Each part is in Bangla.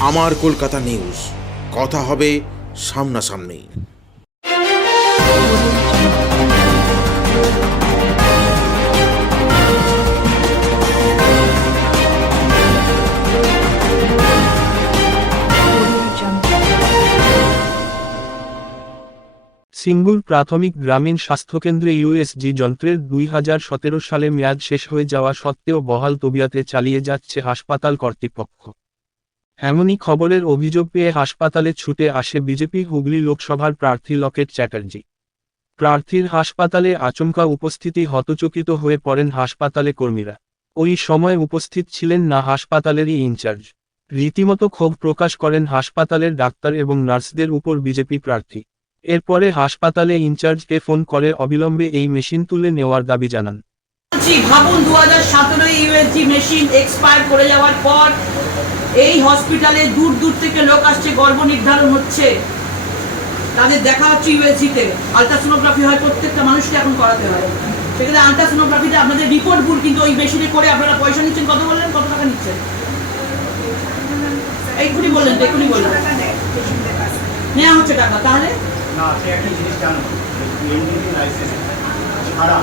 আমার কলকাতা নিউজ। কথা হবে সামনাসামনি। সিঙ্গুর প্রাথমিক গ্রামীণ স্বাস্থ্যকেন্দ্রে ইউএসজি যন্ত্রের দুই হাজার সতেরো সালে মেয়াদ শেষ হয়ে যাওয়া সত্ত্বেও বহাল তবিয়াতে চালিয়ে যাচ্ছে হাসপাতাল কর্তৃপক্ষ। এমনই খবরের অভিযোগ পেয়ে হাসপাতালে ছুটে আসে বিজেপি হুগলি লোকসভার প্রার্থী লকেট চ্যাটার্জি। প্রার্থীর হাসপাতালে আচমকা উপস্থিতি হতচকিত হয়ে পড়েন হাসপাতালে কর্মীরা। ওই সময় উপস্থিত ছিলেন না হাসপাতালেরই ইনচার্জ। রীতিমতো ক্ষোভ প্রকাশ করেন হাসপাতালের ডাক্তার এবং নার্সদের উপর বিজেপি প্রার্থী। এরপরে হাসপাতালে ইনচার্জকে ফোন করে অবিলম্বে এই মেশিন তুলে নেওয়ার দাবি জানান। ভাবুন দু হাজার সতেরো ইউএসজি মেশিন এক্সপায়ার করে যাওয়ার পর এই হসপিটালে দূর দূর থেকে লোক আসছে গর্ভ নির্ধারণ হচ্ছে। তাদের দেখা হচ্ছে ইউএসজিতে আলট্রাসোনোগ্রাফি হয় প্রত্যেকটা মানুষকে এখন করাতে হয়। সেখানে আলট্রাসোনোগ্রাফিতে আপনাদের রিপোর্ট ভুল কিন্তু ওই মেশিনে করে আপনারা পয়সা নিচ্ছেন কত বললেন? কত টাকা নিচ্ছেন? এইখুনি বললেন তো এক্ষুনি বললেন। নেওয়া হচ্ছে টাকা তাহলে? না সে জিনিস জানো লাইসেন্স ছাড়া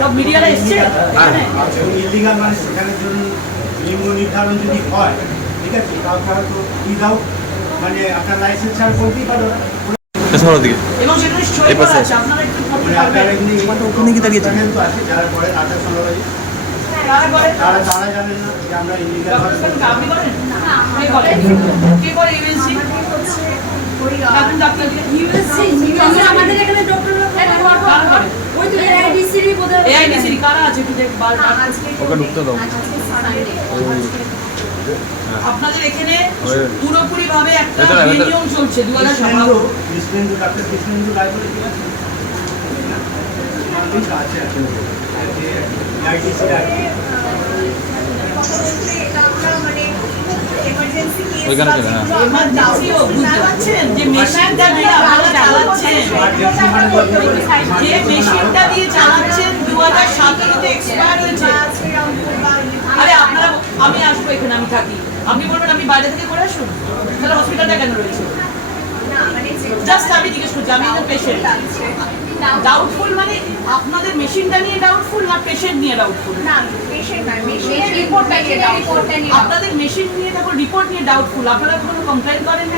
সব মিডিয়ারা এসছে? এখানে? ইলিগাল মানে সেখানে জন্য লিঙ্গ নির্ধারণ যদি হয় ঠিক আছে? তাছাড়া তো উইদাউট মানে আপনার লাইসেন্স ছাড়া করতেই পারো না। এবং সেখানে সই করা আছে আপনারা একটু করতে আপনার পারবেন এমনি ওখানে কি দাঁড়িয়েছেন? তো আছে যারা করে আচার সোনোলজি কারা। তারা তারা জানেন না যে আমরা ইলিগাল আপনি করেন? কে করে। কে করে ইউএনসি এখন ডাক্তার আমাদের এখানে ডক্টর ওই তো এআইডিসির বোধহয় এআইডিসি কারা আছে একটু দেখ বার বার। ওকে ঢুকতে দাও। আপনাদের এখানে পুরোপুরি ভাবে একটা মিলিয়ন চলছে দু হাজার কৃষ্ণেন্দু ডাক্তার কৃষ্ণেন্দু লাইব্রেরি কি আছে? আছে। আছে। আইটিসি বুঝতে পারছেন? যে মেশিনটা দিয়ে চালাচ্ছেন। যে মেশিনটা দিয়ে চালাচ্ছেন দু হাজার সতেরোতে এক্সপায়ার হয়েছে। আরে আপনারা আমি আসব এখানে আমি থাকি। আপনি বলবেন আপনি বাইরে থেকে করে আসুন? তাহলে হসপিটালটা কেন রয়েছে? জাস্ট আমি জিজ্ঞেস করছি আমি একজন পেশেন্ট ডাউটফুল মানে আপনাদের মেশিনটা নিয়ে ডাউটফুল না পেশেন্ট নিয়ে ডাউটফুল আপনাদের মেশিন নিয়ে তারপর রিপোর্ট নিয়ে ডাউটফুল আপনারা কোনো কমপ্লেন করেন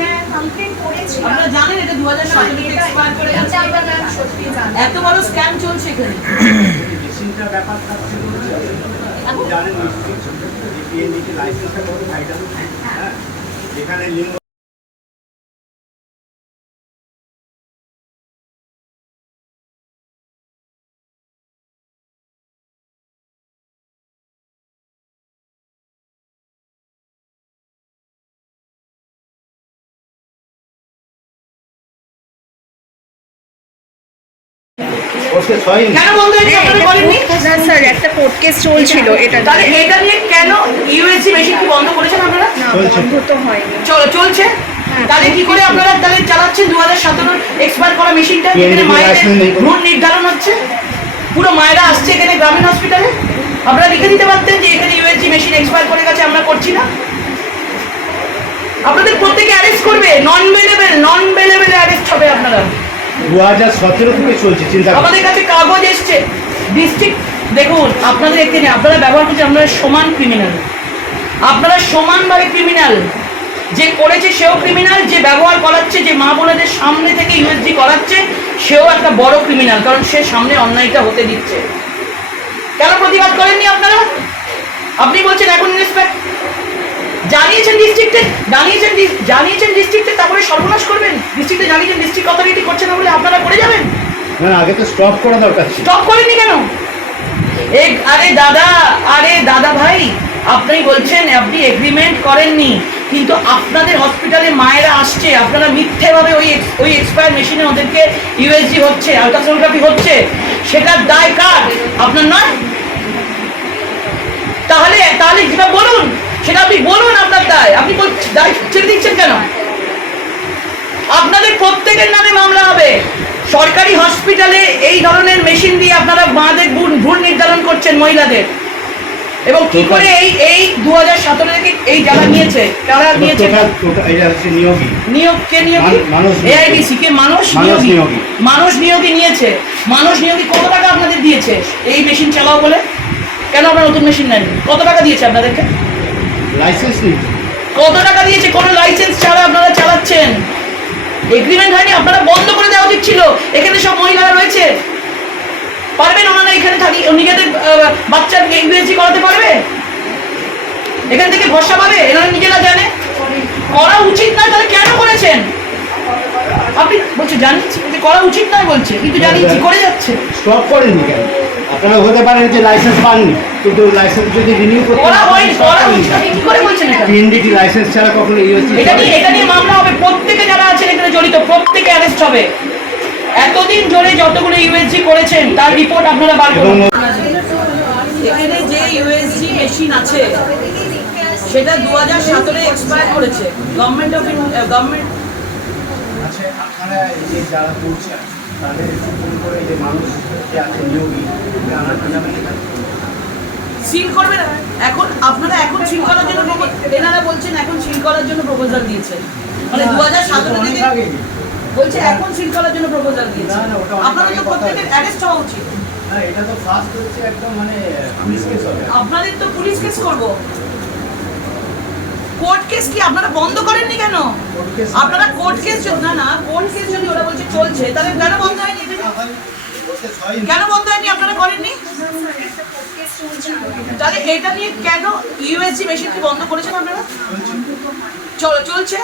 আপনারা জানেন এটা দু হাজার এক্সপায়ার করে গেছে এত বড় স্ক্যাম চলছে এখানে। মেশিনটার জানেন নিশ্চয়ই হ্যাঁ এখানে লিঙ্গ কেন বন্ধ হয়েছে আপনারা বলেননি? না স্যার একটা কোর্ট কেস চলছিল এটা তাহলে এটা নিয়ে কেন ইউএসসি মেশিন কি বন্ধ করেছেন আপনারা? না বন্ধ তো হয়নি। চলছে? তাহলে কি করে আপনারা তাহলে চালাচ্ছেন দু হাজার সতেরো এক্সপায়ার করা মেশিনটা। ভ্রূণ নির্ধারণ হচ্ছে। পুরো মায়েরা আসছে এখানে গ্রামীণ হসপিটালে আপনারা লিখে দিতে পারতেন যে এখানে ইউএসজি মেশিন এক্সপায়ার করে গেছে আমরা করছি না। আপনাদের প্রত্যেকে অ্যারেস্ট করবে। Non bailable non bailable arrest হবে আপনারা। দু হাজার চলছে আমাদের কাছে কাগজ এসছে। ডিস্ট্রিক্ট দেখুন, আপনাদের আপনারা ব্যবহার করছেন, আপনারা সমান ক্রিমিনাল আপনারা সমানভাবে ক্রিমিনাল যে করেছে সেও ক্রিমিনাল যে ব্যবহার করাচ্ছে, যে মা বোনেদের সামনে থেকে ইউএসজি করাচ্ছে, সেও একটা বড় ক্রিমিনাল কারণ সে সামনে অন্যায়টা হতে দিচ্ছে। কেন প্রতিবাদ করেননি আপনারা? আপনি বলছেন, এখন ইন্সপেক্ট জানিয়েছেন ডিস্ট্রিক্টে জানিয়েছেন জানিয়েছেন ডিস্ট্রিক্টে তারপরে সর্বনাশ করবেন। ডিস্ট্রিক্টে জানিয়েছেন ডিস্ট্রিক্ট অথরিটি করছে না বলে আপনারা করে যাবেন? না আগে তো স্টপ করা দরকার স্টপ করেননি কেন? এই আরে দাদা আরে দাদা ভাই আপনি বলছেন আপনি এগ্রিমেন্ট করেননি কিন্তু আপনাদের হসপিটালে মায়েরা আসছে আপনারা মিথ্যেভাবে ওই ওই এক্সপায়ার মেশিনে ওদেরকে ইউএসজি হচ্ছে আলট্রাসোনোগ্রাফি হচ্ছে সেটার দায় কার? আপনার নয়? তাহলে তাহলে যেটা বলুন সেটা আপনি বলুন আপনার দায়। আপনি দায় ছেড়ে দিচ্ছেন কেন? আপনাদের প্রত্যেকের নামে মামলা হবে। সরকারি হসপিটালে এই ধরনের মেশিন দিয়ে আপনারা মাদের ভ্রূণ নির্ধারণ করছেন মহিলাদের। এবং কি করে এই এই দু হাজার সতেরো থেকে এই যারা নিয়েছে কারা নিয়েছে? নিয়োগী। কে নিয়োগী। এআইডিসি কে মানুষ নিয়োগী। মানুষ নিয়োগী নিয়েছে। মানুষ নিয়োগী কত টাকা আপনাদের দিয়েছে? এই মেশিন চালাও বলে। কেন আপনারা নতুন মেশিন নেন কত টাকা দিয়েছে আপনাদেরকে? লাইসেন্স নেই কত টাকা দিয়েছে? কোনো লাইসেন্স ছাড়া আপনারা চালাচ্ছেন। এগ্রিমেন্ট হয়নি আপনারা বন্ধ করে দেওয়া উচিত ছিল। এখানে সব মহিলারা রয়েছে। পারবেন ওনারা এখানে থাকি নিজেদের আহ, বাচ্চাকে ইংরেজি করাতে পারবে? এখান থেকে ভরসা পাবে? এনারা নিজেরা জানে। করা উচিত নয় তাহলে কেন করেছেন? আপনি বলছে জানিয়েছি করা উচিত নয় বলছে কিন্তু জানিয়েছি করে যাচ্ছে। স্টপ করেনি কেন? আপনারা হতে পারে যে লাইসেন্স পাননি। কিন্তু লাইসেন্স যদি রিনিউ করতে পিএনডিটি লাইসেন্স ছাড়া কখনো ইউএসসি এটা নিয়ে এটা নিয়ে মামলা হবে। প্রত্যেকে যারা আছেন এখানে জড়িত প্রত্যেকে অ্যারেস্ট হবে। এতদিন ধরে যতগুলো ইউএসজি করেছেন তার রিপোর্ট আপনারা বার করুন। এখানে যে ইউএসজি মেশিন আছে সেটা দু হাজার সতেরো এক্সপায়ার করেছে গভর্নমেন্ট অফ গভর্নমেন্ট আচ্ছা আপনারা এই যে যারা করছেন তাদের ফোন করে যে মানুষ যে আছে নিয়োগী জানাবেন এখানে সিল করবে না এখন আপনারা এখন সিল করার জন্য এনারা বলছেন এখন সিল করার জন্য প্রপোজাল দিয়েছে। মানে দু হাজার সতেরো থেকে বলছে এখন সিল করার জন্য প্রপোজাল দিয়েছে। আপনাদের তো প্রত্যেকের অ্যারেস্ট হওয়া উচিত। এটা তো ফার্স্ট হচ্ছে একদম মানে পুলিশ কেস হবে। আপনাদের তো পুলিশ কেস করব। কোর্ট কেস কি আপনারা বন্ধ করেননি কেন? আপনারা কোর্ট কেস না না কোর্ট কেস যদি ওরা বলছে চলছে তাহলে কেন বন্ধ হয়নি কেন বন্ধ হয়নি আপনারা করেননি? তাহলে এটা নিয়ে কেন ইউএসজি মেশিন কি বন্ধ করেছেন আপনারা? চলো চলছে?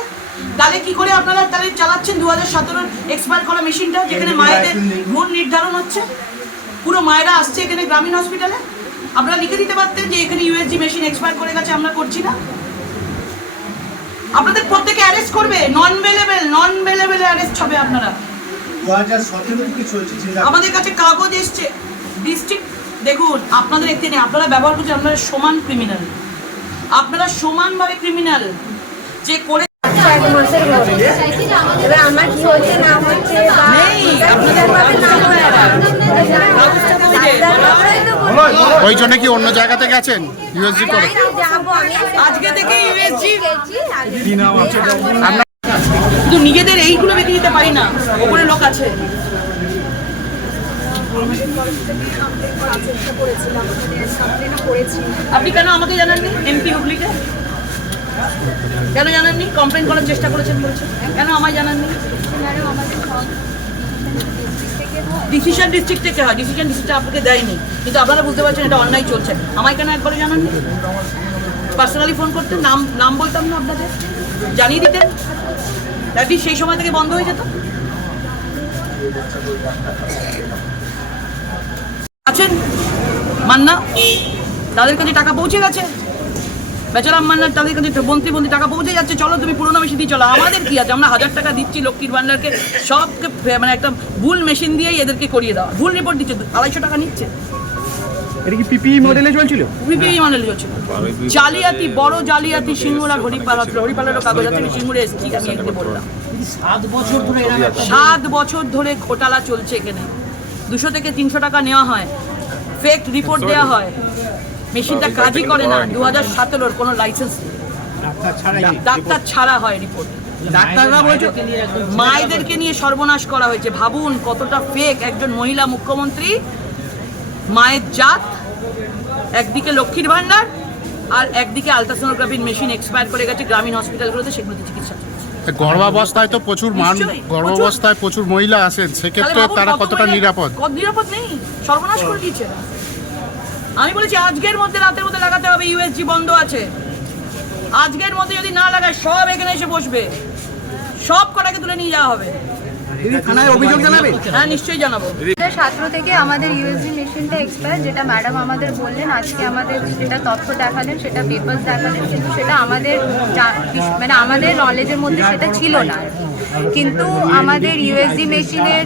তাহলে কি করে আপনারা তাহলে চালাচ্ছেন দু হাজার সতেরোর এক্সপায়ার করা মেশিনটা যেখানে মায়েদের গুণ নির্ধারণ হচ্ছে? পুরো মায়েরা আসছে এখানে গ্রামীণ হসপিটালে আপনারা লিখে দিতে পারতেন যে এখানে ইউএসজি মেশিন এক্সপায়ার করে গেছে আমরা করছি না? আপনাদের প্রত্যেকে অ্যারেস্ট করবে। Non bailable non bailable arrest হবে আপনারা আমাদের কাছে কাগজ এসছে। ডিস্ট্রিক্ট দেখুন আপনাদের একটি নেই। আপনারা ব্যবহার করছেন আপনারা সমান ক্রিমিনাল আপনারা সমানভাবে ক্রিমিনাল যে করে এক মাসের এবার আমার কি হচ্ছে না হচ্ছে। ওই জন্য কি অন্য জায়গাতে গেছেন ইউএসজি করে। আজকে গেছি, শুধু নিজেদের এইগুলো বেঁকে দিতে পারি না। ওপরে লোক আছে। আপনি কেন আমাকে জানাননি? এমপি হুগলিতে কেন জানাননি? কমপ্লেন করার চেষ্টা করেছেন বলছেন। কেন আমায় জানাননি? ডিসিশন ডিস্ট্রিক্ট থেকে হয়। ডিসিশন ডিস্ট্রিক্ট আপনাকে দেয়নি। কিন্তু আপনারা বুঝতে পারছেন এটা অন্যায় চলছে। আমায় কেন একবারও জানাননি? পার্সোনালি ফোন করতেন নাম নাম বলতাম না আপনাদের, জানিয়ে দিতেন। দাবি সেই সময় থেকে বন্ধ হয়ে যেত? আছেন? মান্না, তাদের কাছে টাকা পৌঁছে গেছে। বেচারাম মান্না, তাদের কাছে মন্ত্রী মন্ত্রী টাকা পৌঁছে যাচ্ছে। চলো তুমি পুরোনো মেশিন দিয়ে চলো। আমাদের কি আছে? আমরা হাজার টাকা দিচ্ছি লক্ষ্মীর ভান্ডারকে সবকে মানে একটা ভুল মেশিন দিয়েই এদেরকে করিয়ে দেওয়া। ভুল রিপোর্ট দিচ্ছে। আড়াইশো টাকা নিচ্ছে। এটা কি পিপিই মডেলে চলছিল? মানে হচ্ছে জালিয়াতি বড় জালিয়াতি সিঙ্গুরা কাগজ আছে সিঙ্গুরে এসেছি আমি এখানে বললাম। সাত বছর ধরে ঘোটালা চলছে এখানে। দুশো থেকে তিনশো টাকা নেওয়া হয়। ফেক রিপোর্ট দেওয়া হয়। মেশিনটা কাজই করে না। দু হাজার সতেরোর কোনো লাইসেন্স ডাক্তার ডাক্তার ছাড়া হয় রিপোর্ট ডাক্তাররা বলছে মায়েদেরকে নিয়ে সর্বনাশ করা হয়েছে। ভাবুন কতটা ফেক একজন মহিলা মুখ্যমন্ত্রী মায়ের জাত একদিকে লক্ষ্মীর ভান্ডার আর একদিকে আলট্রাসোনোগ্রাফির মেশিন এক্সপায়ার করে গেছে গ্রামীণ হসপিটালগুলোতে সেগুলোতে চিকিৎসা গর্ভাবস্থায় তো প্রচুর মান গর্ভাবস্থায় প্রচুর মহিলা আসেন সেক্ষেত্রে তারা কতটা নিরাপদ? নিরাপদ নেই? সর্বনাশ করে দিয়েছে। আমি বলেছি আজকের মধ্যে রাতের মধ্যে লাগাতে হবে ইউএসজি বন্ধ আছে। আজকের মধ্যে যদি না লাগায় সব এখানে এসে বসবে। সব কটাকে তুলে নিয়ে যাওয়া হবে। হ্যাঁ নিশ্চয়ই জানাব। ছাত্র থেকে আমাদের ইউএসজি মেশিনটা এক্সপায়ার যেটা ম্যাডাম আমাদের বললেন আজকে আমাদের যেটা তথ্য দেখালেন সেটা পেপার্স দেখালেন কিন্তু সেটা আমাদের মানে আমাদের নলেজের মধ্যে সেটা ছিল না। কিন্তু আমাদের ইউএসজি মেশিনের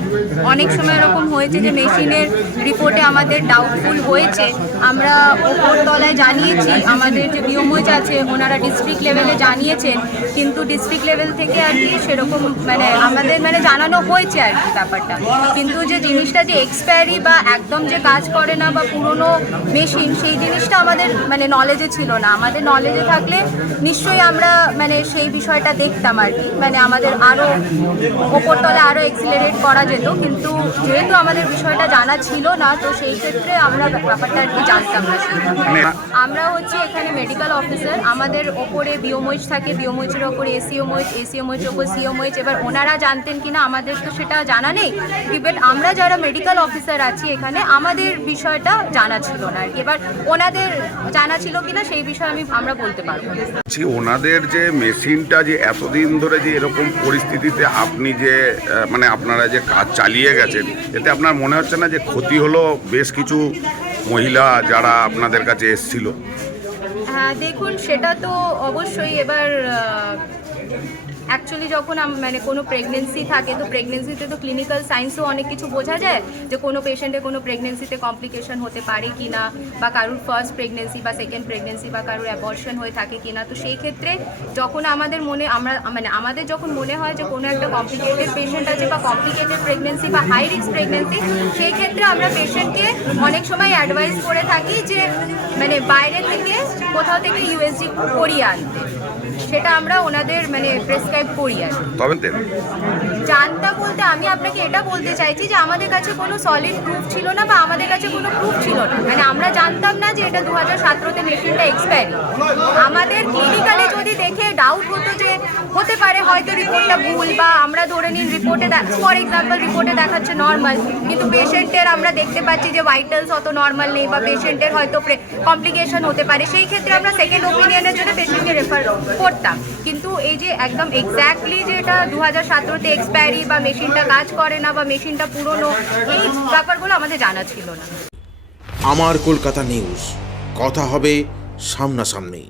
অনেক সময় এরকম হয়েছে যে মেশিনের রিপোর্টে আমাদের ডাউটফুল হয়েছে। আমরা ওপর তলায় জানিয়েছি, আমাদের যে বিওমোজ আছে, ওনারা ডিস্ট্রিক্ট লেভেলে জানিয়েছেন, কিন্তু ডিস্ট্রিক্ট লেভেল থেকে আর কি সেরকম মানে আমাদের মানে জানানো হয়েছে আর কি ব্যাপারটা। কিন্তু যে জিনিসটা যে এক্সপায়ারি বা একদম যে কাজ করে না বা পুরনো মেশিন সেই জিনিসটা আমাদের মানে নলেজে ছিল না। আমাদের নলেজে থাকলে নিশ্চয়ই আমরা মানে সেই বিষয়টা দেখতাম আর কি। মানে আমাদের আরও ওপরতলে আরও এক্সিলারেট করা যেত, কিন্তু যেহেতু আমাদের বিষয়টা জানা ছিল না, তো সেই ক্ষেত্রে আমরা ব্যাপারটা আর কি জানতাম না আমরা হচ্ছে এখানে মেডিকেল অফিসার আমাদের ওপরে বিওমইচ থাকে বিওমইচের ওপরে এসিও মইচ এসিও মইচের ওপর সিও মইচ এবার ওনারা জানতেন কিনা আমাদের তো সেটা জানা নেই। বাট আমরা যারা মেডিকেল অফিসার আছি এখানে আমাদের বিষয়টা জানা ছিল না আর কি। এবার ওনাদের জানা ছিল কিনা সেই বিষয়ে আমি আমরা বলতে পারব না। বলছি ওনাদের যে মেশিনটা যে এতদিন ধরে যে এরকম পরিস্থিতিতে আপনি যে মানে আপনারা যে কাজ চালিয়ে গেছেন এতে আপনার মনে হচ্ছে না যে ক্ষতি হলো বেশ কিছু মহিলা যারা আপনাদের কাছে এসছিল? হ্যাঁ দেখুন সেটা তো অবশ্যই এবার অ্যাকচুয়ালি যখন মানে কোনো প্রেগনেন্সি থাকে, তো প্রেগনেন্সিতে তো ক্লিনিক্যাল সায়েন্সও অনেক কিছু বোঝা যায় যে কোনো পেশেন্টে কোনো প্রেগনেন্সিতে কমপ্লিকেশন হতে পারে কি না, বা কারোর ফার্স্ট প্রেগনেন্সি বা সেকেন্ড প্রেগনেন্সি বা কারোর অ্যাবর্শন হয়ে থাকে কি না। তো সেই ক্ষেত্রে যখন আমাদের মনে আমরা মানে আমাদের যখন মনে হয় যে কোনো একটা কমপ্লিকেটেড পেশেন্ট আছে বা কমপ্লিকেটেড প্রেগনেন্সি বা হাই রিস্ক প্রেগনেন্সি সেই ক্ষেত্রে আমরা পেশেন্টকে অনেক সময় অ্যাডভাইস করে থাকি যে মানে বাইরে থেকে কোথাও থেকে ইউএসজি করিয়ে আনতে। সেটা আমরা ওনাদের মানে প্রেসক্রাইব করি আর কি। তবে জানতা বলতে আমি আপনাকে এটা বলতে চাইছি যে আমাদের কাছে কোনো সলিড প্রুফ ছিল না বা আমাদের কাছে কোনো প্রুফ ছিল না। মানে আমরা জানতাম না যে এটা দু হাজার সতেরোতে মেশিনটা এক্সপায়ারি আমাদের ক্লিনিক্যালি যদি দেখে ডাউট হতো যে হতে পারে হয়তো রিপোর্টটা ভুল বা আমরা ধরে নিন রিপোর্টে ফর এক্সাম্পল রিপোর্টে দেখাচ্ছে নর্মাল কিন্তু পেশেন্টের আমরা দেখতে পাচ্ছি যে ভাইটালস অত নর্মাল নেই বা পেশেন্টের হয়তো কমপ্লিকেশন হতে পারে। সেই ক্ষেত্রে আমরা সেকেন্ড ওপিনিয়নের জন্য পেশেন্টকে রেফার করতাম। কিন্তু এই যে একদম এক্স্যাক্টলি যে এটা দু হাজার সতেরোতে এক্সপায়ারি বা মেশিনটা কাজ করে না বা মেশিনটা পুরনো, এই ব্যাপারগুলো আমাদের জানা ছিল না। আমার কলকাতা নিউজ কথা হবে সামনাসামনি।